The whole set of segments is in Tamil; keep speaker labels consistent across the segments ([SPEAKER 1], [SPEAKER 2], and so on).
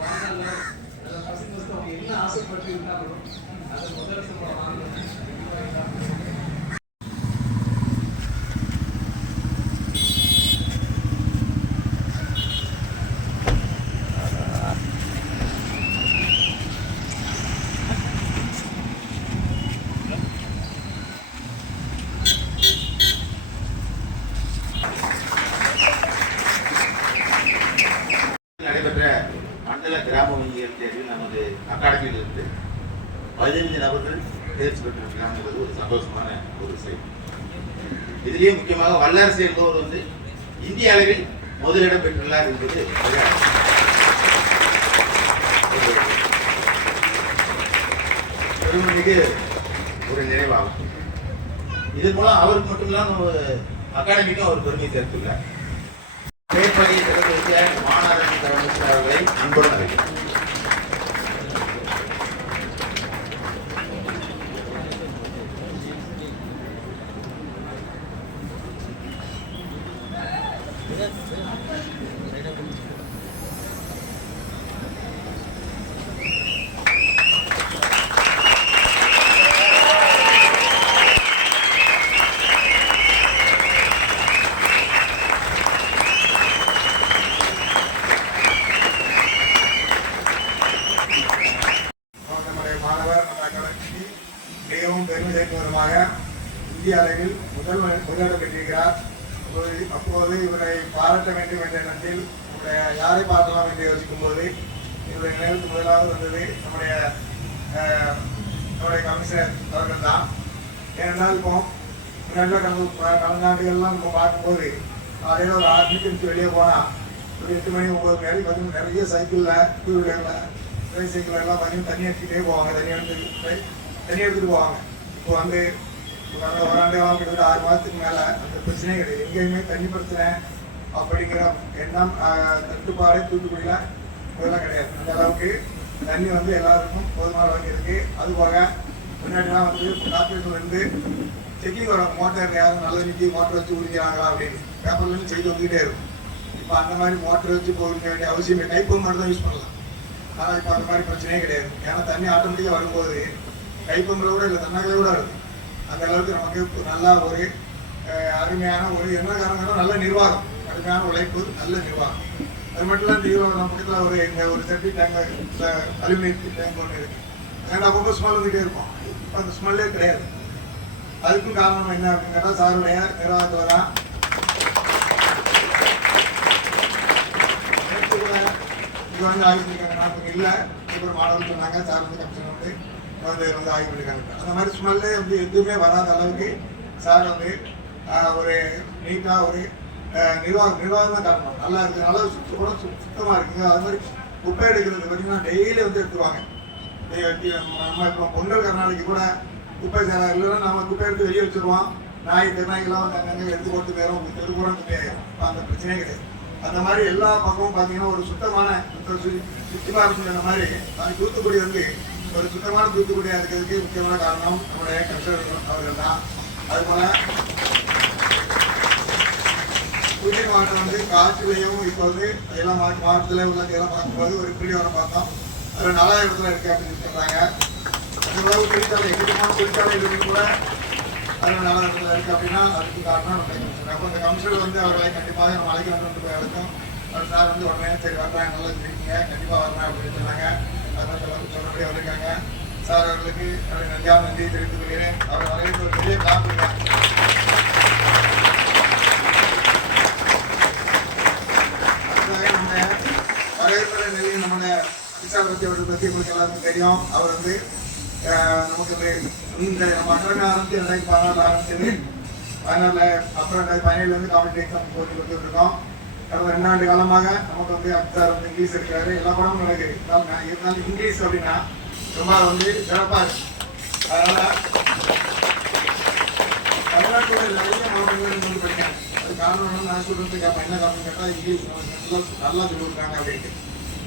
[SPEAKER 1] வாழ்நாளில் அதை ஃபஸ்ட் ஃபஸ்ட் அவங்க என்ன ஆசைப்பட்டு இருந்தாங்களோ அதை முதல்ல சம்பளம் வாங்கணும் கண்டிப்பாக எல்லாருக்கும்
[SPEAKER 2] நடைபெற்ற மண்டல கிராம வங்கிகள் தேர்வில் நமது அகாடமியிலிருந்து பதினைந்து நபர்கள் தேர்ச்சி பெற்றிருக்கிறாங்க என்பது ஒரு சந்தோஷமான ஒரு செய்தி இதிலேயே முக்கியமாக வல்லரசு என்பவர் வந்து இந்திய அளவில் முதலிடம் பெற்றுள்ளார் என்பது மிக ஒரு பெருமைமிகு ஒரு நினைவாகும். இதன் மூலம் அவருக்கு மட்டும் இல்லாமல் அகாடமிக்கும் அவர் பெருமை சேர்த்துள்ளார். மேற்படியை திறந்து மாநகராட்சி தலைமைச்சர் அவர்களை அன்புடன் அழைக்கிறேன்
[SPEAKER 3] நம்முடைய மாணவர் அந்த அகாடமிக்கு மிகவும் பெருமை இந்திய அளவில் முதல் முதலிடம் பெற்றிருக்கிறார். அப்போது அப்போது இவரை பாராட்ட வேண்டும் என்ற எண்ணத்தில் நம்முடைய யாரை பாராட்டலாம் என்று யோசிக்கும் போது இவருடைய நினைவுக்கு முதலாவது வந்தது நம்முடைய நம்முடைய கமிஷனர் அவர்கள் தான் ஏனென்றால் இப்போ முன்னாடி கடந்த கடந்த ஆண்டுகள்லாம் பார்க்கும்போது காலையில் ஒரு ஆறு மணிக்கு வெளியே போனால் ஒரு எட்டு மணி ஒம்பது மணி வரைக்கும் நிறைய சைக்கிளில் டூ வீலரில் சைக்கிள் எல்லாம் பார்த்தீங்கன்னா தண்ணி எடுத்துக்கிட்டே போவாங்க. தண்ணி எடுத்து தண்ணி எடுத்துகிட்டு போவாங்க. இப்போ வந்து ஒரு ஆண்டு- காலம் ஆண்டுகளாக கிட்டத்தட்ட ஆறு மாதத்துக்கு மேலே. அந்த பிரச்சனையே கிடையாது. எங்கேயுமே தண்ணி பிரச்சனை அப்படிங்கிற எண்ணம் தட்டுப்பாடு தூத்துக்குடியில் இதெல்லாம் கிடையாது. அந்த அளவுக்கு தண்ணி வந்து எல்லாருக்கும் போதுமான அளவுக்கு இருக்குது அது போக முன்னாடிலாம் வந்து கார்பரேஷன்ல வந்து செக்கிங் வர மோட்டர் யாரும் நல்ல நிதி மோட்டர் வச்சு உரிக்கிறாங்களா அப்படின்னு பேப்பர்லேருந்து செய்து செய்தி இருக்கும். இப்போ அந்த மாதிரி மோட்டர் வச்சு போக வேண்டிய அவசியம் இல்லை. மட்டும் தான் யூஸ் பண்ணலாம். ஆனால் இப்போ அந்த மாதிரி பிரச்சனையே கிடையாது. ஏன்னா தண்ணி ஆட்டோமேட்டிக்காக வரும்போது கைப்பம்புல கூட இல்லை தண்ணாக்களே விட இருக்கும் அந்த அளவுக்கு நமக்கு நல்லா ஒரு அருமையான ஒரு என்ன காரணம் நல்ல நிர்வாகம். கடுமையான உழைப்பு நல்ல நிர்வாகம். அது மட்டும் இல்லை இந்த ஈரோடு நம்ம பக்கத்தில் ஒரு இந்த ஒரு செப்டி டேங்க் அலுமினியம் டேங்க் ஒன்று இருக்கு. அங்கே அப்பப்போ ஸ்மெல் வந்துகிட்டே இருக்கும். இப்போ அந்த ஸ்மெல்லே கிடையாது. அதுக்கும் காரணம் என்ன அப்படின்னு கேட்டால் சாருடைய நிர்வாகத்தில் தான் இது வந்து ஆய்வு பண்ணிருக்காங்க நான் இல்லை. இப்போ மாணவர்கள் சொன்னாங்க சார் வந்து கமிஷன் வந்து குழந்தைகள் வந்து ஆய்வு பண்ணிருக்காங்க அந்த மாதிரி ஸ்மெல்லே வந்து எதுவுமே வராத அளவுக்கு சார் வந்து ஒரு நீட்டாக ஒரு நிர்வாகம் நிர்வாகம் தான் காரணம் நல்லா இருக்கிறதுனால நல்லா சுத்த கூட சு- சுத்தமா அது மாதிரி குப்பை எடுக்கிறது பார்த்தீங்கன்னா டெய்லி வந்து எடுத்துருவாங்க. நம்ம இப்போ பொங்கல் கருநாளைக்கு கூட குப்பை சேரா இல்லைன்னா நம்ம குப்பை எடுத்து வெளியே வச்சுருவோம். நாய் திருநாய்களாம் வந்து அங்கங்கே எடுத்து போட்டு போயிடும் தெரு கூட இப்போ அந்த பிரச்சனையே கிடையாது. அந்த மாதிரி எல்லா பக்கமும் பார்த்தீங்கன்னா ஒரு சுத்தமான சுத்த சுத்தி பார்க்க மாதிரி அது தூத்துக்குடி வந்து ஒரு சுத்தமான தூத்துக்குடி இருக்கிறதுக்கு முக்கியமான காரணம் நம்முடைய கமிஷனர் அவர்கள் தான் அது போல தூத்துக்குடி மாவட்டம் வந்து காற்றுலையும் இப்போ வந்து எல்லாம் மாவட்டத்தில் உள்ள இதெல்லாம் பார்க்கும்போது ஒரு பிடிவாரம் பார்த்தோம். அதில் நல்ல இடத்துல இருக்கு அப்படின்னு சொல்கிறாங்க அந்த அளவு தொழிற்சாலை எக்கச்சக்கமான தொழிற்சாலை இருந்து கூட அதில் நல்ல இடத்துல இருக்கு அப்படின்னா அதுக்கு காரணம் நம்ம அப்போ இந்த கமிஷனர் வந்து அவர்களை கண்டிப்பாக நம்ம அழைக்க வேண்டும் போய் அழைக்கும் அவர் சார் வந்து உடனே சரி வர்றாங்க நல்லா இருக்கீங்க கண்டிப்பாக வரேன் அப்படின்னு சொன்னாங்க. அதெல்லாம் சொன்னபடி வந்திருக்காங்க சார் அவர்களுக்கு அவருடைய நன்றியா நன்றி தெரிவித்துக் கொள்கிறேன் அவர் வரவேற்று ஒரு பெரிய காப்பிடுங்க அடுத்ததாக நம்ம நம்முடைய அமித்ஷா அவர்கள் உங்களுக்கு எல்லாருக்கும் தெரியும் அவர் வந்து நமக்கு இந்த நம்ம அகாடமி ஆரம்பிச்சு ரெண்டாயிரத்தி பதினாறு ஆரம்பிச்சது பதினாறுல அப்புறம் ரெண்டாயிரத்தி எக்ஸாம் போட்டு கொடுத்துருக்கோம் கடந்த ரெண்டாண்டு காலமாக நமக்கு வந்து அக்தார் வந்து இங்கிலீஷ் இருக்கிறாரு எல்லா படமும் எனக்கு இருந்தாலும் இங்கிலீஷ் அப்படின்னா ரொம்ப வந்து சிறப்பாக இருக்கு அதனால தமிழ்நாட்டில் நிறைய மாவட்டங்கள் வந்து படிக்கிறேன் அது காரணம் நான் சொல்றது கேட்பேன் என்ன காரணம் கேட்டால் இங்கிலீஷ். நல்லா நல்லா சொல்லி கொடுக்குறாங்க அப்படின்ட்டு.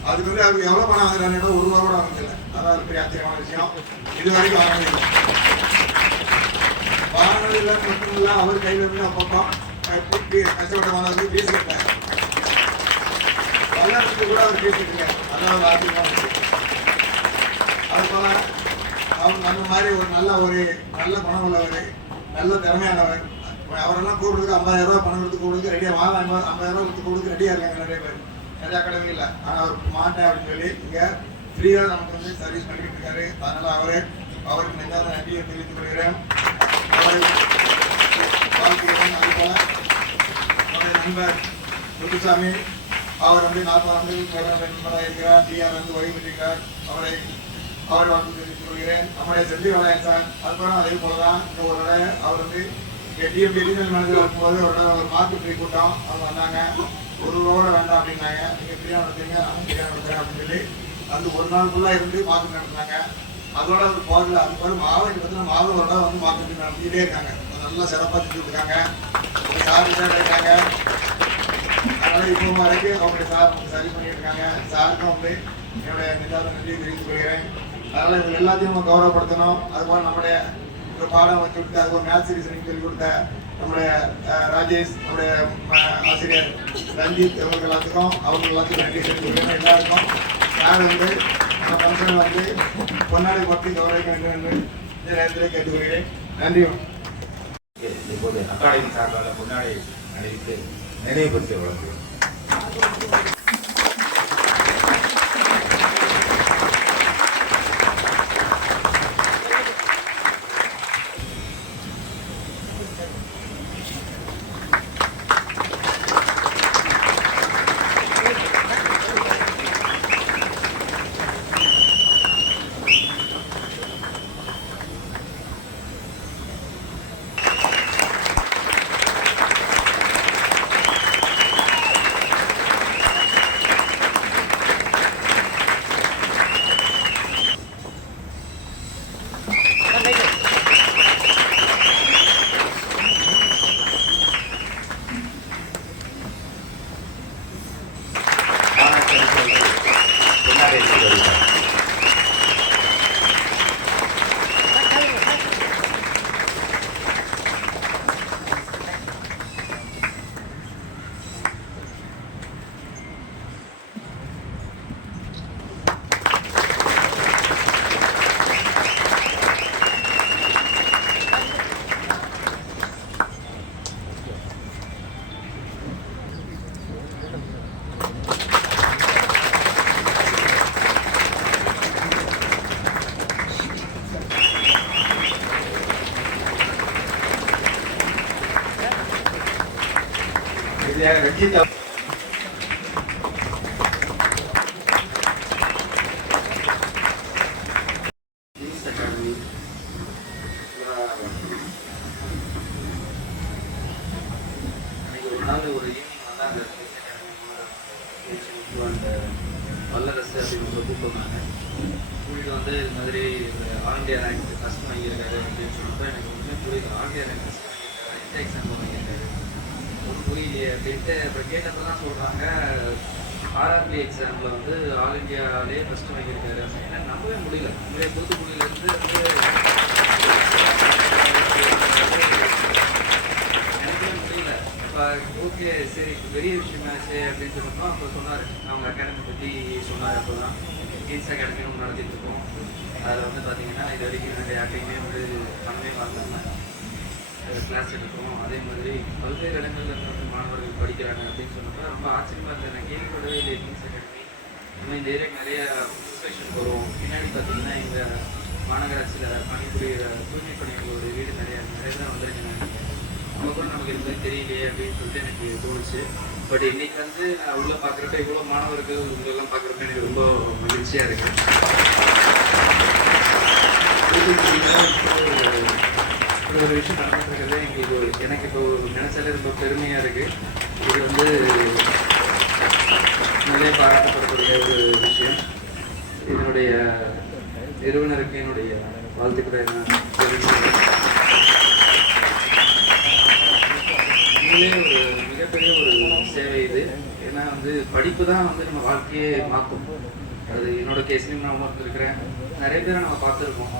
[SPEAKER 3] அதுக்கு வந்து அவர் எவ்வளோ பணம் வாங்குறாங்க ஒரு ரூபா கூட வாங்கல அதான் ஒரு பெரிய ஆச்சரியமான விஷயம். இது வரைக்கும் வாங்கினது வாங்கினது இல்லை மட்டும் இல்லை அவர் கையில் இருந்து அப்பப்போ அஹ், கூட்டி கஷ்டப்பட்ட எல்லாத்துக்கும் கூட அவர் ஃபீஸ் அதனால நல்ல அது போல அவர் நம்ம மாதிரி ஒரு நல்ல ஒரு நல்ல பணம் உள்ளவர் நல்ல திறமையானவர் அவரெல்லாம் கூப்பிடுறதுக்கு ஐம்பதாயிரம் ரூபா பணம் கொடுத்து கூப்பிடுறதுக்கு ரெடியாக வாங்க ஐம்பது ஐம்பதாயிரம் ரூபாய் கொடுத்து கொடுத்து ரெடியாக இருக்காங்க நிறைய பேர். நிறைய இல்லை. ஆனால் அவர் மாட்டேன் அப்படின்னு சொல்லி இங்கே ஃப்ரீயாக நமக்கு வந்து சர்வீஸ் பண்ணிக்கிட்டு இருக்காரு. அதனால் அவரு அவருக்கு நெஞ்சாத நன்றியை தெரிவித்துக் கொள்கிறேன். அவரை வாழ்த்துகிறேன் அது போல நண்பர் முத்துசாமி அவர் வந்து நாற்பது ஆண்டுகள் நண்பராக இருக்கிறார் டிஆர் வந்து ஓய்வு பெற்றிருக்கிறார் அவரை அவர் வாழ்த்து தெரிவித்துக் கொள்கிறேன். நம்முடைய செந்தில் வளையன் சார் அதுக்கப்புறம் அதே போலதான். இந்த ஒரு தடவை அவர் வந்து டிஎம் ரீஜனல் மேனேஜர் இருக்கும்போது ஒரு தடவை ஒரு மார்க்கெட் கூட்டம் அவங்க வந்தாங்க. ஒரு ரோட வேண்டாம் அப்படின்னாங்க. நீங்கள் ஃப்ரீயாக நடத்துங்க நானும் ஃப்ரீயாக நடத்துறேன் அப்படின்னு சொல்லி அந்த ஒரு நாள் ஃபுல்லாக இருந்து மார்க்கெட் நடத்துனாங்க. அதோட ஒரு போகல. அது மாதிரி மாவட்டம் பார்த்தீங்கன்னா மாவட்ட ஒரு நாள் வந்து மார்க்கெட் நடத்திக்கிட்டே இருக்காங்க. நல்லா சிறப்பாக செஞ்சுட்டு இருக்காங்க. சார் இருக்காங்க. ஆயிட்டாங்க அதனால இப்போ வரைக்கும் அவங்களுடைய சார் சரி பண்ணியிருக்காங்க இருக்காங்க. சாருக்கும் வந்து என்னுடைய நெஞ்சாத நன்றி தெரிவித்துக் கொள்கிறேன். அதனால் இவங்க எல்லாத்தையும் நம்ம கௌரவப்படுத்தணும். அது போல நம்முடைய ஒரு பாடம் வச்சு கொடுத்து அது ஒரு மேத்ஸ் ரீசனிங் சொல்லி கொடுத்த நம்முடைய ராஜேஷ் நம்முடைய ஆசிரியர் ரஞ்சித் இவங்க எல்லாத்துக்கும் அவங்க எல்லாத்துக்கும் நன்றி தெரிவித்துக் கொள்கிறேன். எல்லாருக்கும் நான் வந்து நம்ம ஃபங்க்ஷன் வந்து பொன்னாடி பற்றி கௌரவிக்க வேண்டும் என்று இந்த நேரத்தில் கேட்டுக்கொள்கிறேன். நன்றி.
[SPEAKER 2] இப்போது அகாடமி சார்பாக முன்னாடி அறிவித்து நினைவு பரிசை
[SPEAKER 1] Yeah. அப்படின்னு சொன்னப்போ அப்போ சொன்னார். அவங்க அகாடமி பற்றி சொன்னார் அப்போ தான் கிட்ஸ் அகாடமி ஒன்று நடத்திட்டு இருக்கோம். அதில் வந்து பார்த்தீங்கன்னா இது வரைக்கும் நிறைய யார்ட்டையுமே வந்து பண்ணவே பார்த்தாங்க கிளாஸ் எடுக்கிறோம். அதே மாதிரி பல்வேறு இடங்கள்ல இருந்து வந்து மாணவர்கள் படிக்கிறாங்க அப்படின்னு சொன்னப்போ ரொம்ப ஆச்சரியமாக இருந்தது. நான் கேள்விப்படவே இல்லை கிங்ஸ் அகாடமி நம்ம இந்த ஏரியாவுக்கு நிறைய இன்ஸ்பெக்ஷன் வரும் பின்னாடி பார்த்தீங்கன்னா எங்கள் மாநகராட்சியில் பணிபுரிகிற தூய்மை பணிகளோட வீடு நிறைய நிறைய பேர் வந்திருக்காங்க. அவங்க கூட நமக்கு இது மாதிரி தெரியலையே அப்படின்னு சொல்லிட்டு எனக்கு தோணுச்சு. பட் இன்னைக்கு வந்து நான் உள்ள பார்க்குறப்ப இவ்வளோ மாணவர்கள் உங்களெல்லாம் பார்க்குறப்ப எனக்கு ரொம்ப மகிழ்ச்சியாக இருக்கு. ஒரு விஷயம் நடந்துருக்கிறது எங்களுக்கு ஒரு எனக்கு இப்போ ஒரு நினைச்சாலே ரொம்ப பெருமையாக இருக்கு. இது வந்து நிறைய பாராட்டப்படக்கூடிய ஒரு விஷயம். இதனுடைய நிறுவனருக்கு என்னுடைய வாழ்த்துக்களை நான் தெரிவிச்சுக்கிறேன் உண்மையிலே ஒரு மிகப்பெரிய ஒரு சேவை இது ஏன்னா வந்து படிப்பு தான் வந்து நம்ம வாழ்க்கையே மாற்றும். அது என்னோட கேஸ்லையும் நான் உணர்ந்துருக்கிறேன். நிறைய பேரை நம்ம பார்த்துருக்கோம்.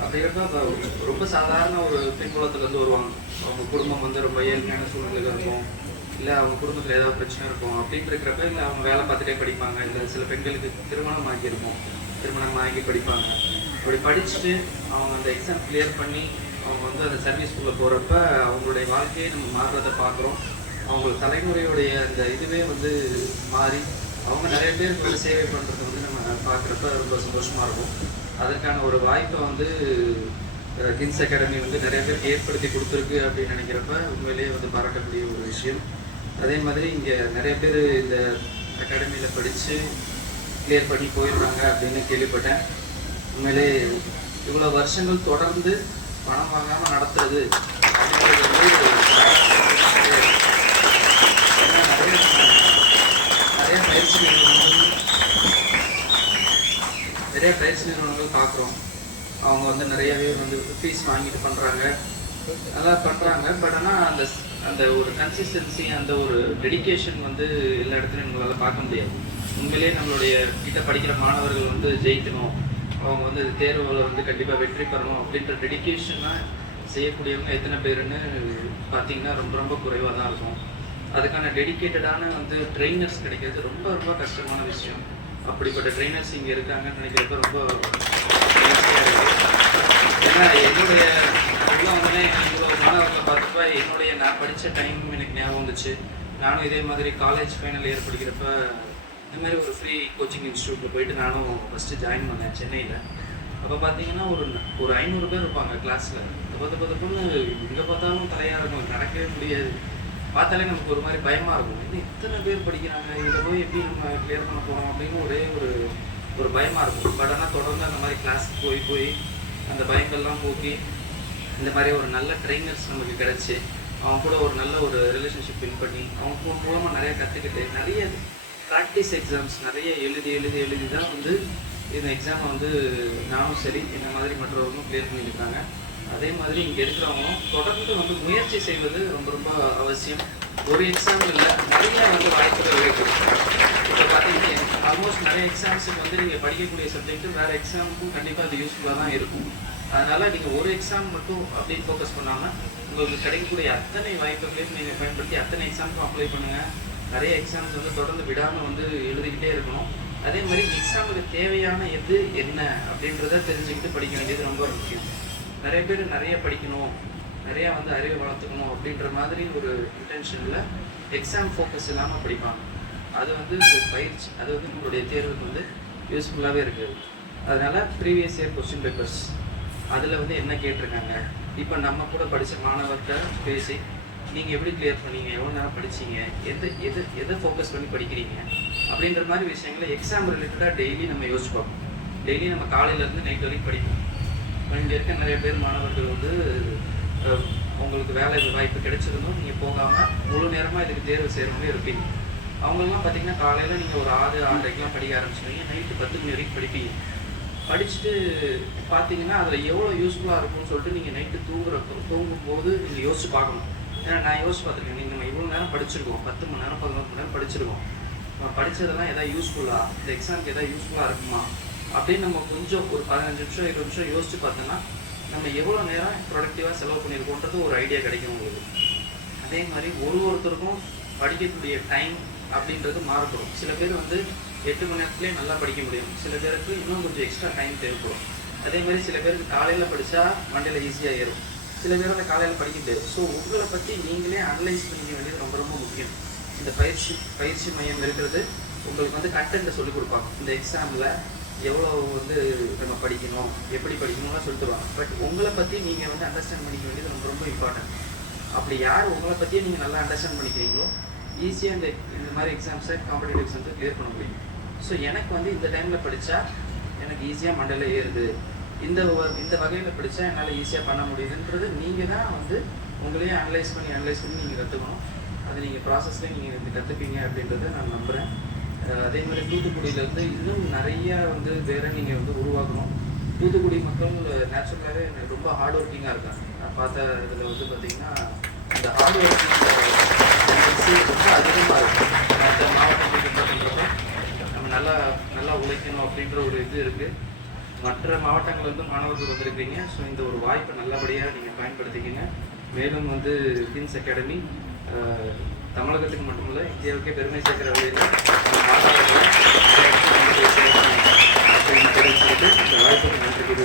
[SPEAKER 1] அப்படிங்கிறப்ப இப்போ ரொம்ப சாதாரண ஒரு பின்புலத்துலேருந்து வருவாங்க. அவங்க குடும்பம் வந்து ரொம்ப ஏழ்மையான சூழ்நிலையில் இருக்கும். இல்லை அவங்க குடும்பத்தில் ஏதாவது பிரச்சனை இருக்கும். அப்படின்னு இருக்கிறப்ப இல்லை அவங்க வேலை பார்த்துட்டே படிப்பாங்க. இல்லை சில பெண்களுக்கு திருமணம் ஆகியிருக்கும். திருமணம் ஆகி படிப்பாங்க. அப்படி படிச்சுட்டு அவங்க அந்த எக்ஸாம் கிளியர் பண்ணி அவங்க வந்து அந்த சர்வீஸ்குள்ளே போகிறப்ப அவங்களுடைய வாழ்க்கையை நம்ம மாறுறதை பார்க்குறோம். அவங்க தலைமுறையுடைய அந்த இதுவே வந்து மாறி அவங்க நிறைய பேருக்கு வந்து சேவை பண்ணுறது வந்து நம்ம பார்க்குறப்ப ரொம்ப சந்தோஷமாக இருக்கும். அதற்கான ஒரு வாய்ப்பை வந்து அஹ், கின்ஸ் அகாடமி வந்து நிறைய பேருக்கு ஏற்படுத்தி கொடுத்துருக்கு அப்படின்னு நினைக்கிறப்ப உண்மையிலேயே வந்து பாராட்டக்கூடிய ஒரு விஷயம். அதே மாதிரி இங்கே நிறைய பேர் இந்த அகாடமியில் படித்து கிளியர் பண்ணி போயிடுறாங்க அப்படின்னு கேள்விப்பட்டேன். உண்மையிலே இவ்வளோ வருஷங்கள் தொடர்ந்து பணம் வாங்காமல் நடத்துறது அப்படிங்கிறது வந்து ஏன்னா நிறைய பயிற்சி நிறுவனங்கள் நிறைய பயிற்சி நிறுவனங்கள் பார்க்குறோம். அவங்க வந்து நிறையவே வந்து ஃபீஸ் வாங்கிட்டு பண்ணுறாங்க நல்லா பண்ணுறாங்க பட் ஆனால் அந்த அந்த ஒரு கன்சிஸ்டன்சி அந்த ஒரு டெடிகேஷன் வந்து எல்லா இடத்துலையும் நம்மளால் பார்க்க முடியாது. உண்மையிலேயே நம்மளுடைய கிட்ட படிக்கிற மாணவர்கள் வந்து ஜெயிக்கணும். அவங்க வந்து தேர்வில் வந்து கண்டிப்பாக வெற்றி பெறணும் அப்படின்ற டெடிக்கேஷனாக செய்யக்கூடியவங்க எத்தனை பேருன்னு பார்த்தீங்கன்னா ரொம்ப ரொம்ப குறைவாக தான் இருக்கும். அதுக்கான டெடிகேட்டடான வந்து ட்ரெயினர்ஸ் கிடைக்கிறது ரொம்ப ரொம்ப கஷ்டமான விஷயம். அப்படிப்பட்ட ட்ரெயினர்ஸ் இங்கே இருக்காங்கன்னு நினைக்கிறப்ப ரொம்ப ஏன்னா என்னுடைய உள்ளவங்களே இவ்வளோ மாணவர்களை பார்த்தப்ப என்னுடைய நான் படித்த டைம் எனக்கு ஞாபகம் வந்துச்சு. நானும் இதே மாதிரி காலேஜ் ஃபைனல் இயர் படிக்கிறப்ப இந்த மாதிரி ஒரு ஃப்ரீ கோச்சிங் இன்ஸ்டியூட்டில் போயிட்டு நானும் ஃபஸ்ட்டு ஜாயின் பண்ணேன் சென்னையில். அப்போ பார்த்தீங்கன்னா ஒரு ஒரு ஐநூறு பேர் இருப்பாங்க கிளாஸில் தப்பு பார்த்து பொண்ணு எங்கே பார்த்தாலும் தலையாக இருக்கும் நடக்கவே முடியாது. பார்த்தாலே நமக்கு ஒரு மாதிரி பயமாக இருக்கும். இன்னும் இத்தனை பேர் படிக்கிறாங்க இதை போய் எப்படி நம்ம கிளியர் பண்ண போகிறோம் அப்படின்னு ஒரே ஒரு ஒரு பயமாக இருக்கும். பட் ஆனால் தொடர்ந்து அந்த மாதிரி கிளாஸுக்கு போய் போய் அந்த பயங்கள்லாம் போக்கி இந்த மாதிரி ஒரு நல்ல ட்ரைனர்ஸ் நமக்கு கிடச்சி அவங்க கூட ஒரு நல்ல ஒரு ரிலேஷன்ஷிப் பின் பண்ணி அவங்க மூலமாக நிறைய கற்றுக்கிட்டு நிறைய ப்ராக்டிஸ் எக்ஸாம்ஸ் நிறைய எழுதி எழுதி எழுதி தான் வந்து இந்த எக்ஸாமை வந்து நானும் சரி இந்த மாதிரி மற்றவர்களும் கிளியர் பண்ணியிருக்காங்க. அதே மாதிரி இங்கே இருக்கிறவங்களும் தொடர்ந்து வந்து முயற்சி செய்வது ரொம்ப ரொம்ப அவசியம். ஒரு எக்ஸாம் இல்லை நிறைய வந்து வாய்ப்புகள் இருக்குது இப்போ பார்த்தீங்கன்னா ஆல்மோஸ்ட் நிறைய எக்ஸாம்ஸுக்கு வந்து நீங்கள் படிக்கக்கூடிய சப்ஜெக்ட் வேறு எக்ஸாமுக்கும் கண்டிப்பாக அது யூஸ்ஃபுல்லாக தான் இருக்கும். அதனால் நீங்கள் ஒரு எக்ஸாம் மட்டும் அப்படியே ஃபோக்கஸ் பண்ணாமல் உங்களுக்கு கிடைக்கக்கூடிய அத்தனை வாய்ப்புகளையும் நீங்கள் பயன்படுத்தி அத்தனை எக்ஸாமுக்கும் அப்ளை பண்ணுங்கள் நிறைய எக்ஸாம்ஸ் வந்து தொடர்ந்து விடாமல் வந்து எழுதிக்கிட்டே இருக்கணும். அதே மாதிரி எக்ஸாமுக்கு தேவையான எது என்ன அப்படின்றத தெரிஞ்சுக்கிட்டு படிக்க வேண்டியது ரொம்ப முக்கியம். நிறைய பேர் நிறைய படிக்கணும் நிறைய வந்து அறிவை வளர்த்துக்கணும் அப்படின்ற மாதிரி ஒரு இன்டென்ஷனில் எக்ஸாம் ஃபோக்கஸ் இல்லாமல் படிப்பாங்க. அது வந்து ஒரு பயிற்சி அது வந்து நம்மளுடைய தேர்வுக்கு வந்து யூஸ்ஃபுல்லாகவே இருக்குது அதனால் ப்ரீவியஸ் இயர் கொஸ்டின் பேப்பர்ஸ் அதில் வந்து என்ன கேட்டிருக்காங்க? இப்போ நம்ம கூட படித்த மாணவர்கிட்ட பேசி நீங்கள் எப்படி கிளியர் பண்ணீங்க? எவ்வளோ நேரம் படிச்சீங்க? எந்த எது எதை ஃபோக்கஸ் பண்ணி படிக்கிறீங்க? அப்படின்ற மாதிரி விஷயங்களை எக்ஸாம் ரிலேட்டடாக டெய்லி நம்ம யோசிச்சு பார்ப்போம் டெய்லி நம்ம காலையிலேருந்து நைட் வரைக்கும் படிப்போம். இங்கே இருக்க நிறைய பேர் மாணவர்கள் வந்து உங்களுக்கு வேலை வாய்ப்பு கிடைச்சிருந்தும் நீங்கள் போகாமல் முழு நேரமாக இதுக்கு தேர்வு செய்கிறவங்க இருப்பீங்க. அவங்கெல்லாம் பார்த்தீங்கன்னா காலையில் நீங்கள் ஒரு ஆறு ஆறரைக்கெலாம் படிக்க ஆரம்பிச்சிடுவீங்க நைட்டு பத்து மணி வரைக்கும் படிப்பீங்க. படிச்சுட்டு பார்த்தீங்கன்னா அதில் எவ்வளோ யூஸ்ஃபுல்லாக இருக்கும்னு சொல்லிட்டு நீங்கள் நைட்டு தூங்குறப்போ தூங்கும்போது நீங்கள் யோசிச்சு பார்க்கணும். ஏன்னா நான் யோசிச்சு பார்த்துருக்கேன் நீங்கள் நம்ம இவ்வளோ நேரம் படிச்சிருக்கோம். பத்து மணி நேரம் பதினொன்று மணி நேரம் படிச்சிருக்கோம். நம்ம படித்ததெல்லாம் எதாவது யூஸ்ஃபுல்லாக இந்த எக்ஸாமுக்கு எதாவது யூஸ்ஃபுல்லாக இருக்குமா? அப்படின்னு நம்ம கொஞ்சம் ஒரு பதினஞ்சு நிமிஷம் இருபது நிமிஷம் யோசிச்சு பார்த்தோன்னா நம்ம எவ்வளோ நேரம் ப்ரொடக்டிவாக செலவு பண்ணியிருக்கோன்றது ஒரு ஐடியா கிடைக்கும் உங்களுக்கு. அதே மாதிரி ஒரு ஒருத்தருக்கும் படிக்கக்கூடிய டைம் அப்படின்றது மாறுபடும். சில பேர் வந்து எட்டு மணி நேரத்துலேயே நல்லா படிக்க முடியும். சில பேருக்கு இன்னும் கொஞ்சம் எக்ஸ்ட்ரா டைம் தேவைப்படும். அதே மாதிரி சில பேருக்கு காலையில் படித்தா மண்டையில் ஈஸியாக ஏறும். சில பேர் அந்த காலையில் படிக்க முடியாது. ஸோ உங்களை பற்றி நீங்களே அனலைஸ் பண்ணிக்க வேண்டியது ரொம்ப ரொம்ப முக்கியம். இந்த பயிற்சி பயிற்சி மையம் இருக்கிறது உங்களுக்கு வந்து கண்டென்ட்டை சொல்லிக் கொடுப்பாங்க. இந்த எக்ஸாமில் எவ்வளோ வந்து நம்ம படிக்கணும் எப்படி படிக்கணும்லாம் சொல்லி தருவாங்க. பட் உங்களை பற்றி நீங்கள் வந்து அண்டர்ஸ்டாண்ட் பண்ணிக்க வேண்டியது நமக்கு ரொம்ப இம்பார்ட்டன்ட் அப்படி யார் உங்களை பற்றியே நீங்கள் நல்லா அண்டர்ஸ்டாண்ட் பண்ணிக்கிறீங்களோ ஈஸியாக இந்த இந்த மாதிரி எக்ஸாம்ஸை காம்படிட்டிவ் எக்ஸாம்ஸை கிளியர் பண்ண முடியும். ஸோ எனக்கு வந்து இந்த டைமில் படித்தா எனக்கு ஈஸியாக மண்டையில் ஏறுது. இந்த வ- இந்த வகையில் படித்தா என்னால் ஈஸியாக பண்ண முடியுதுன்றது நீங்கள் தான் வந்து உங்களையே அனலைஸ் பண்ணி அனலைஸ் பண்ணி நீங்கள் கற்றுக்கணும் அது நீங்கள் ப்ராசஸ்லேயே நீங்கள் இது கற்றுப்பீங்க அப்படின்றத நான் நம்புகிறேன் அதே மாதிரி தூத்துக்குடியிலேருந்து இன்னும் நிறைய வந்து வேற நீங்கள் வந்து உருவாக்கணும். தூத்துக்குடி மக்கள் நேச்சுரலாகவே ரொம்ப ஹார்ட் ஒர்க்கிங்காக இருக்காங்க. நான் பார்த்த இதில் வந்து பார்த்தீங்கன்னா இந்த ஹார்ட் ஒர்க்கிங் ரொம்ப அதிகமாக இருக்கும் மற்ற மாவட்டங்கள் கம்பேர் பண்ணுறப்ப நம்ம நல்லா நல்லா உழைக்கணும் அப்படின்ற ஒரு இது இருக்குது மற்ற மாவட்டங்கள்ல வந்து மாணவர்கள் வந்திருக்கீங்க. ஸோ இந்த ஒரு வாய்ப்பை நல்லபடியாக நீங்கள் பயன்படுத்திக்கிங்க. மேலும் வந்து கின்ஸ் அகாடமி
[SPEAKER 4] தமிழகத்துக்கு மட்டுமல்ல இந்தியாவுக்கே பெருமை சேர்க்கிற வகையில் மாணவர்களை இந்த வாய்ப்புக்கு நன்றி கூறி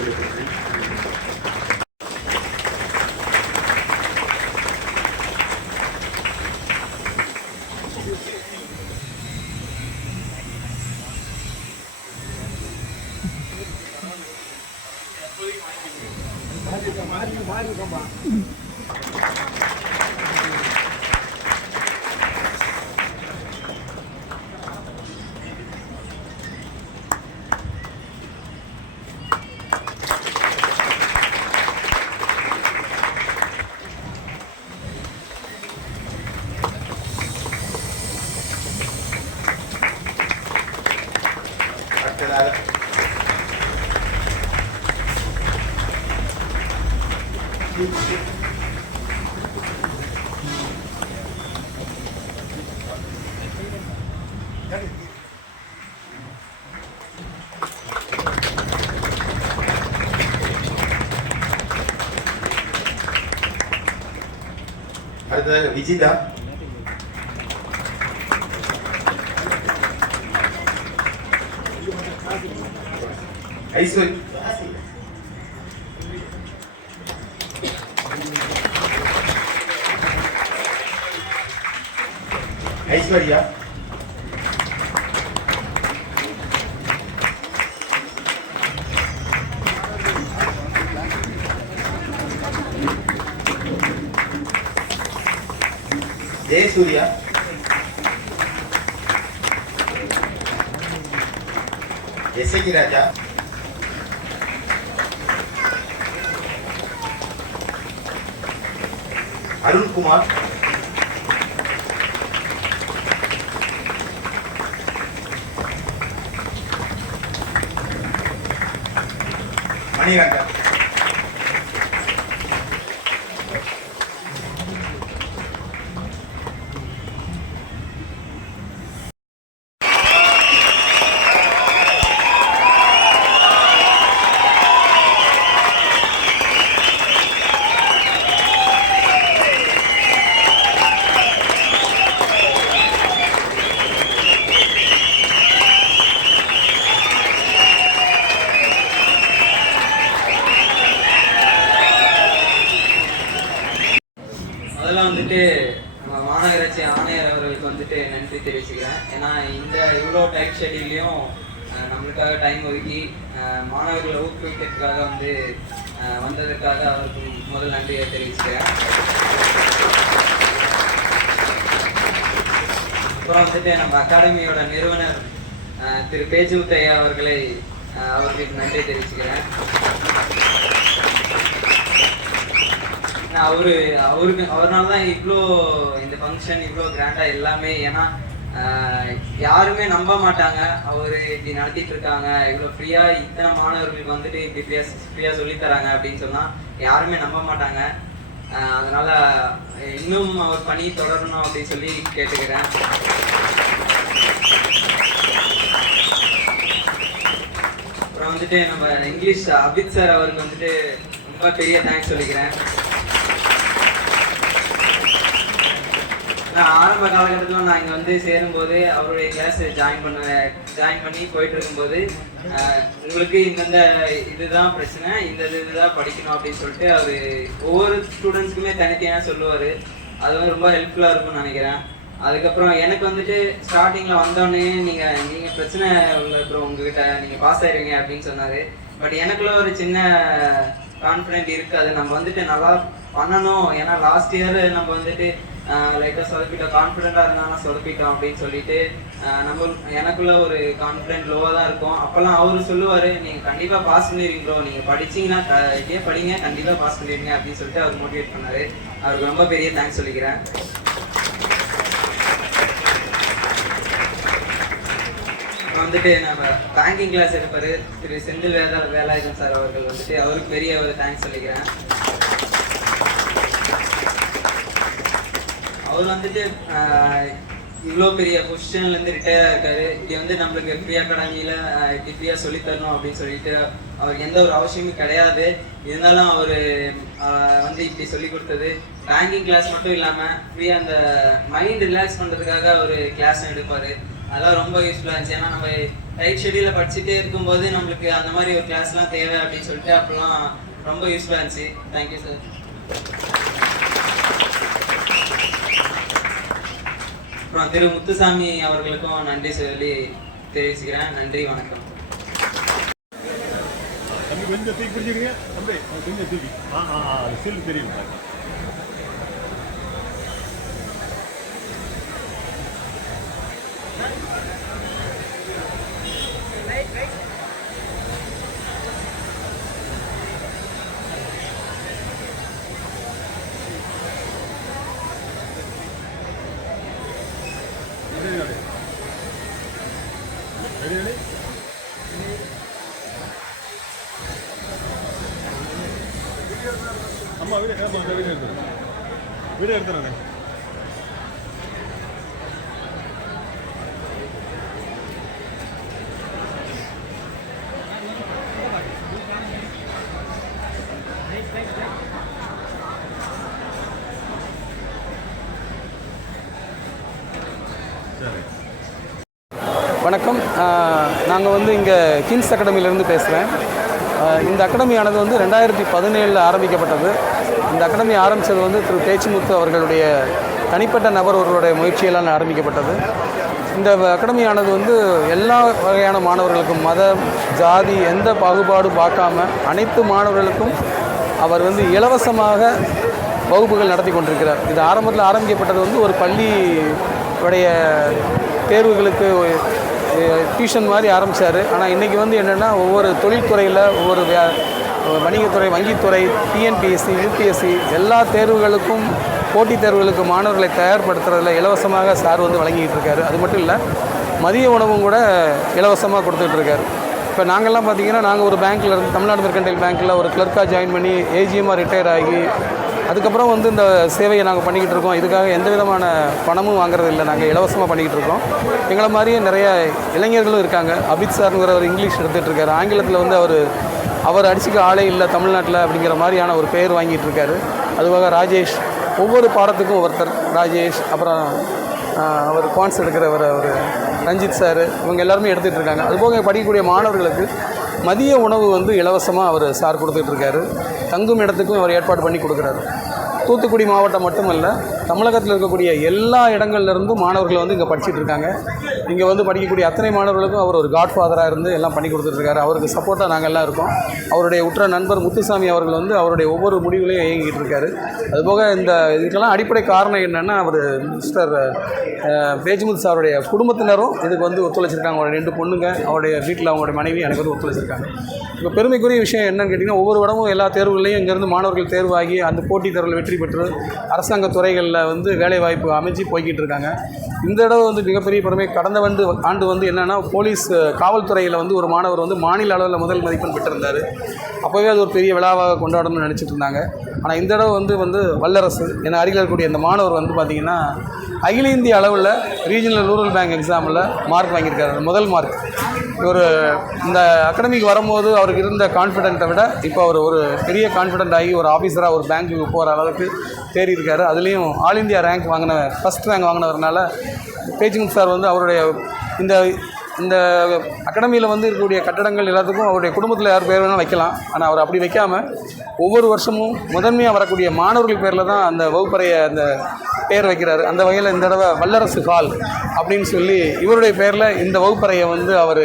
[SPEAKER 4] 감사합니다. 위진다.
[SPEAKER 2] 아이스. 아이스거리야. ஜெயசூர்யா எஸ்ஐகி ராஜா. அருண்குமார். மணிரங்கன்
[SPEAKER 4] முதல்ல வந்துட்டு நம்ம மாநகராட்சி ஆணையர் அவர்களுக்கு வந்துட்டு நன்றி தெரிவிச்சுக்கிறேன் ஏன்னா இந்த இவ்வளோ டைட் ஷெட்யூல்லையும் நம்மளுக்காக டைம் ஒதுக்கி அஹ், மாணவர்களை ஊக்குவிக்கிறதுக்காக வந்து அஹ், வந்ததுக்காக அவருக்கு முதல் நன்றியை தெரிவிச்சுக்கிறேன் வந்துட்டு நம்ம அகாடமியோட நிறுவனர் திரு பேஜுத்தையா அவர்களை அவர்களுக்கு நன்றி தெரிவிச்சுக்கிறேன். ஏன்னா அவரு அவருக்கு அவர்னால தான் இவ்வளோ இந்த ஃபங்க்ஷன் இவ்வளோ கிராண்டாக எல்லாமே ஏன்னா யாருமே நம்ப மாட்டாங்க. அவர் இப்படி நடத்திட்டு இருக்காங்க. இவ்வளோ ஃப்ரீயாக இத்தனை மாணவர்களுக்கு வந்துட்டு இப்படி ஃப்ரீயாக ஃப்ரீயாக சொல்லித்தராங்க அப்படின்னு சொன்னால் யாருமே நம்ப மாட்டாங்க. அதனால் அதனால இன்னும் அவர் பணி தொடரணும் அப்படின்னு சொல்லி கேட்டுக்கிறேன். அப்புறம் வந்துட்டு நம்ம இங்கிலீஷ் அபித் சார் அவருக்கு வந்துட்டு ரொம்ப பெரிய தேங்க்ஸ் சொல்லிக்கிறேன். நான் ஆரம்ப காலகட்டத்தில் நான் இங்கே வந்து சேரும்போது அவருடைய கிளாஸ் ஜாயின் பண்ண ஜாயின் பண்ணி போயிட்டு இருக்கும்போது உங்களுக்கு இந்தந்த இதுதான் பிரச்சனை இந்த இது இதுதான் படிக்கணும் அப்படின்னு சொல்லிட்டு அவர் ஒவ்வொரு ஸ்டூடெண்ட்ஸ்க்குமே தனித்தனியாக சொல்லுவார். அது வந்து ரொம்ப ஹெல்ப்ஃபுல்லாக இருக்கும்னு நினைக்கிறேன். அதுக்கப்புறம் எனக்கு வந்துட்டு ஸ்டார்டிங்கில் வந்தோடனே நீங்கள் நீங்கள் பிரச்சனை உள்ள அப்புறம் உங்ககிட்ட நீங்கள் பாஸ் ஆயிருவீங்க அப்படின்னு சொன்னார். பட் எனக்குள்ள ஒரு சின்ன கான்ஃபிடென்ட் இருக்காது நம்ம வந்துட்டு நல்லா பண்ணணும். ஏன்னா லாஸ்ட் இயர் நம்ம வந்துட்டு லைட்டாக சொதப்பிட்டோம். கான்ஃபிடென்ட்டாக இருந்தாலும் சொதப்பிட்டோம் அப்படின்னு சொல்லிட்டு நம்ம எனக்குள்ள ஒரு கான்ஃபிடென்ட் லோவாக தான் இருக்கும். அப்போல்லாம் அவர் சொல்லுவார் நீங்கள் கண்டிப்பாக பாஸ் பண்ணிடுவீங்க ப்ரோ நீங்கள் படிச்சீங்கன்னா க- இதே படிங்க. கண்டிப்பாக பாஸ் பண்ணிடுவீங்க அப்படின்னு சொல்லிட்டு அவர் மோட்டிவேட் பண்ணார். அவருக்கு ரொம்ப பெரிய தேங்க்ஸ் சொல்லிக்கிறேன் அப்புறம் வந்துட்டு நம்ம பேங்கிங் கிளாஸ் எடுப்பாரு. திரு செந்தில் வேதா வேலாயுதம் சார் அவர்கள் வந்துட்டு அவருக்கு பெரிய ஒரு தேங்க்ஸ் சொல்லிக்கிறேன். அவர் வந்துட்டு இவ்வளோ பெரிய பொசிஷன்லேருந்து ரிட்டையர் ஆயிருக்காரு. இப்படி வந்து நம்மளுக்கு ஃப்ரீ அகாடமியில் இப்படி ஃப்ரீயாக சொல்லித்தரணும் அப்படின்னு சொல்லிட்டு அவருக்கு எந்த ஒரு அவசியமும் கிடையாது. இருந்தாலும் அவர் வந்து இப்படி சொல்லி கொடுத்தது. பேங்கிங் கிளாஸ் மட்டும் இல்லாமல் ஃப்ரீயாக அந்த மைண்ட் ரிலாக்ஸ் பண்ணுறதுக்காக ஒரு கிளாஸ் எடுப்பார். அதெல்லாம் ரொம்ப யூஸ்ஃபுல்லாக இருந்துச்சு. ஏன்னா நம்ம டைட் ஷெடியூலில் படிச்சுட்டே இருக்கும்போது நம்மளுக்கு அந்த மாதிரி ஒரு கிளாஸ்லாம் தேவை அப்படின்னு சொல்லிட்டு அப்போலாம் ரொம்ப யூஸ்ஃபுல்லாக இருந்துச்சு. தேங்க்யூ சார் அப்புறம் திரு முத்துசாமி அவர்களுக்கும் நன்றி சொல்லி தெரிவிச்சுக்கிறேன். நன்றி வணக்கம்.
[SPEAKER 5] கொஞ்சம் தூக்கி ஆ ஆ தெரியும் ரெடி ரெடி அம்மா வீடு ஆமாம் அந்த வீடு எடுத்துறேன் வீடு எடுத்துறேன் சரி
[SPEAKER 6] வணக்கம் நாங்கள் வந்து இங்கே கிங்ஸ் அகாடமியிலேருந்து பேசுகிறேன் இந்த அகாடமியானது வந்து ரெண்டாயிரத்தி பதினேழில் ஆரம்பிக்கப்பட்டது. இந்த அகாடமி ஆரம்பித்தது வந்து திரு தேச்சிமுத்து அவர்களுடைய தனிப்பட்ட நபர் ஒருவருடைய முயற்சியெல்லாம் ஆரம்பிக்கப்பட்டது. இந்த அகாடமியானது வந்து எல்லா வகையான மாணவர்களுக்கும் மதம் ஜாதி எந்த பாகுபாடும் பார்க்காம அனைத்து மாணவர்களுக்கும் அவர் வந்து இலவசமாக வகுப்புகள் நடத்தி கொண்டிருக்கிறார். இது ஆரம்பத்தில் ஆரம்பிக்கப்பட்டது வந்து ஒரு பள்ளி உடைய தேர்வுகளுக்கு டியூஷன் மாதிரி ஆரம்பித்தார் ஆனால் இன்றைக்கி வந்து என்னென்னா ஒவ்வொரு தொழில்துறையில் ஒவ்வொரு வணிகத்துறை வங்கித்துறை டிஎன்பிஎஸ்சி யூபிஎஸ்சி எல்லா தேர்வுகளுக்கும் போட்டித் தேர்வுகளுக்கு மாணவர்களை தயார்படுத்துறதுல இலவசமாக சார் வந்து வழங்கிட்டு இருக்காரு. அது மட்டும் இல்லை மதிய உணவும் கூட இலவசமாக கொடுத்துட்டு இருக்காரு. இப்போ நாங்கள்லாம் பார்த்தீங்கன்னா நாங்கள் ஒரு பேங்க்கில் இருந்து தமிழ்நாடு மெர்கண்டைல் பேங்க்கில் ஒரு கிளர்க்காக ஜாயின் பண்ணி ஏஜிஎம்மாக ரிட்டையர் ஆகி அதுக்கப்புறம் வந்து இந்த சேவையை நாங்கள் பண்ணிக்கிட்டு இருக்கோம். இதுக்காக எந்த விதமான பணமும் வாங்குறது இல்லை நாங்கள் இலவசமாக பண்ணிக்கிட்டு இருக்கோம். எங்களை மாதிரியே நிறைய இளைஞர்களும் இருக்காங்க. அபித் சார்ங்கிற ஒரு இங்கிலீஷ் எடுத்துகிட்டு இருக்காரு. ஆங்கிலத்தில் வந்து அவர் அவர் அடிச்சுக்க ஆளே இல்லை தமிழ்நாட்டில் அப்படிங்கிற மாதிரியான ஒரு பெயர் வாங்கிட்டு இருக்காரு. அதுவாக ராஜேஷ் ஒவ்வொரு பாடத்துக்கும் ஒருத்தர். ராஜேஷ் அப்புறம் அவர் குவான்ஸ் எடுக்கிறவர் அவர். ரஞ்சித் சார் இவங்க எல்லாருமே எடுத்துகிட்டு இருக்காங்க. அதுபோக படிக்கக்கூடிய மாணவர்களுக்கு மதிய உணவு வந்து இலவசமாக அவர் சார் கொடுத்துட்ருக்காரு தங்கும் இடத்துக்கும் அவர் ஏற்பாடு பண்ணி கொடுக்குறாரு. தூத்துக்குடி மாவட்டம் மட்டுமல்ல தமிழகத்தில் இருக்கக்கூடிய எல்லா இடங்கள்லேருந்தும் மாணவர்கள் வந்து இங்கே படிச்சுட்டு இருக்காங்க. இங்கே வந்து படிக்கக்கூடிய அத்தனை மாணவர்களுக்கும் அவர் ஒரு காட் ஃபாதராக இருந்து எல்லாம் பண்ணி கொடுத்துட்ருக்காரு அவருக்கு சப்போர்ட்டாக நாங்கள் எல்லாம் இருக்கோம். அவருடைய உற்ற நண்பர் முத்துசாமி அவர்கள் வந்து அவருடைய ஒவ்வொரு முடிவுகளையும் இயங்கிட்டு இருக்காரு. அதுபோக இந்த இதுக்கெல்லாம் அடிப்படை காரணம் என்னென்னா அவர் மிஸ்டர் பேஜ்முத் சாருடைய குடும்பத்தினரும் இதுக்கு வந்து ஒத்துழைச்சிருக்காங்க. அவருடைய ரெண்டு பொண்ணுங்க அவருடைய வீட்டில் அவங்களுடைய மனைவி எனக்கு வந்து ஒத்துழைச்சிருக்காங்க. இப்போ பெருமைக்குரிய விஷயம் என்னன்னு கேட்டிங்கன்னா ஒவ்வொரு இடமும் எல்லா தேர்வுகளையும் இங்கேருந்து மாணவர்கள் தேர்வாகி அந்த போட்டித் தேர்வில் வெற்றி பெற்று அரசாங்க துறைகளில் வந்து வேலைவாய்ப்பு அமைச்சு போய்கிட்டு இருக்காங்க. இந்த தடவை வந்து மிகப்பெரிய பெருமை கடந்த வந்து ஆண்டு வந்து என்னென்னா போலீஸ் காவல்துறையில் வந்து ஒரு மாணவர் வந்து மாநில அளவில் முதல் மதிப்பெண் பெற்றிருந்தார். அப்போவே அது ஒரு பெரிய விழாவாக கொண்டாடணும்னு நினச்சிட்டு இருந்தாங்க. ஆனால் இந்த தடவை வந்து வந்து வல்லரசு என அருகில் இருக்கக்கூடிய இந்த மாணவர் வந்து பார்த்திங்கன்னா அகில இந்திய அளவில் ரீஜனல் ரூரல் பேங்க் எக்ஸாமில் மார்க் வாங்கியிருக்காரு. முதல் மார்க் ஒரு இந்த அகாடமிக்கு வரும்போது அவருக்கு இருந்த கான்ஃபிடென்ட்டை விட இப்போ அவர் ஒரு பெரிய கான்ஃபிடென்ட் ஆகி ஒரு ஆஃபீஸராக ஒரு பேங்க்குக்கு போகிற அளவுக்கு தேறி இருக்கார் அதுலேயும் ஆல் இந்தியா ரேங்க் வாங்கின ஃபஸ்ட் ரேங்க் வாங்கினதுனால பேச்சிங் சார் வந்து அவருடைய இந்த இந்த அகாடமியில் வந்து இருக்கக்கூடிய கட்டடங்கள் எல்லாத்துக்கும் அவருடைய குடும்பத்தில் யார் பேர் வேணால் வைக்கலாம். ஆனால் அவர் அப்படி வைக்காமல் ஒவ்வொரு வருஷமும் முதன்மையாக வரக்கூடிய மாணவர்கள் பேரில் தான் அந்த வகுப்பறையை அந்த பெயர் வைக்கிறாரு. அந்த வகையில் இந்த தடவை வல்லரசு ஹால் அப்படின்னு சொல்லி இவருடைய பேரில் இந்த வகுப்பறையை வந்து அவர்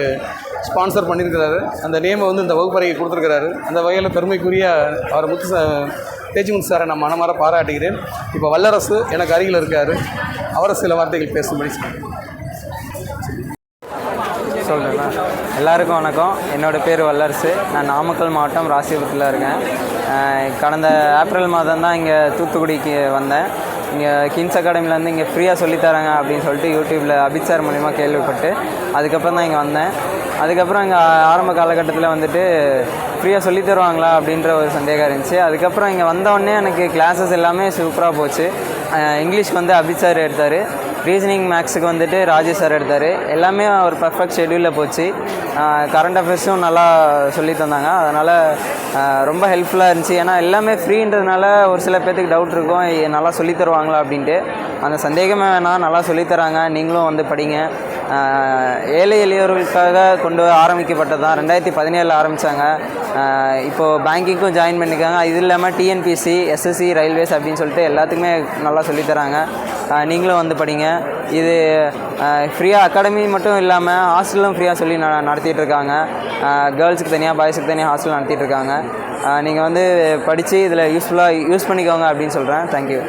[SPEAKER 6] ஸ்பான்சர் பண்ணியிருக்கிறாரு. அந்த நேமை வந்து இந்த வகுப்பறையை கொடுத்துருக்கிறாரு. அந்த வகையில் பெருமைக்குரிய அவர் முத்து சா- தேஜிமுத்து சாரை நான் மனமாற பாராட்டுகிறேன். இப்போ வல்லரசு எனக்கு அருகில் இருக்கார். அவரை சில வார்த்தைகள் பேசும்படி
[SPEAKER 4] சொல்கிறேன் எல்லாருக்கும் வணக்கம். என்னோடய பேர் வல்லரசு. நான் நாமக்கல் மாவட்டம் ராசிபுரத்தில் இருக்கேன். கடந்த ஏப்ரல் மாதம் தான் இங்கே தூத்துக்குடிக்கு வந்தேன். இங்கே கிங்ஸ் அகாடமிலேருந்து இங்கே ஃப்ரீயாக சொல்லித்தராங்க அப்படின்னு சொல்லிட்டு யூடியூப்பில் அபித் சார் மூலிமா கேள்விப்பட்டு அதுக்கப்புறம் தான் இங்கே வந்தேன். அதுக்கப்புறம் இங்கே ஆரம்ப காலகட்டத்தில் வந்துட்டு ஃப்ரீயாக சொல்லி தருவாங்களா அப்படின்ற ஒரு சந்தேகம் இருந்துச்சு. அதுக்கப்புறம் இங்கே வந்தோடனே எனக்கு கிளாஸஸ் எல்லாமே சூப்பராக போச்சு. இங்கிலீஷ் வந்து அபித் சார் எடுத்தார். ரீசனிங் மேக்ஸுக்கு வந்துட்டு ராஜேஷ் சார் எடுத்தார். எல்லாமே ஒரு பர்ஃபெக்ட் ஷெடியூலில் போச்சு. கரண்ட் அஃபேர்ஸும் நல்லா சொல்லி தந்தாங்க. அதனால் ரொம்ப ஹெல்ப்ஃபுல்லாக இருந்துச்சு. ஏன்னா எல்லாமே ஃப்ரீன்றதுனால ஒரு சில பேர்த்துக்கு டவுட் இருக்கும். நல்லா சொல்லி தருவாங்களா அப்படின்ட்டு. அந்த சந்தேகமே வேணாம். நல்லா சொல்லித்தராங்க நீங்களும் வந்து படிங்க. ஏழை எளியவர்களுக்காக கொண்டு ஆரம்பிக்கப்பட்டது தான். ரெண்டாயிரத்தி பதினேழில் ஆரம்பித்தாங்க இப்போது பேங்கிங்க்கும் ஜாயின் பண்ணியிருக்காங்க இது இல்லாமல் டிஎன்பிசி எஸ்எஸ்சி ரயில்வேஸ் அப்படின்னு சொல்லிட்டு எல்லாத்துக்குமே நல்லா சொல்லித்தராங்க நீங்களும் வந்து படிங்க. இது ஃப்ரீயாக அகாடமி மட்டும் இல்லாமல் ஹாஸ்டலும் ஃப்ரீயாக சொல்லி ந நடத்திட்டு இருக்காங்க. கேர்ள்ஸுக்கு தனியாக பாய்ஸுக்கு தனியாக ஹாஸ்டல் நடத்திட்டு இருக்காங்க. நீங்கள் வந்து படித்து இதில் யூஸ்ஃபுல்லாக யூஸ் பண்ணிக்கோங்க அப்படின்னு சொல்கிறேன் தேங்க்யூ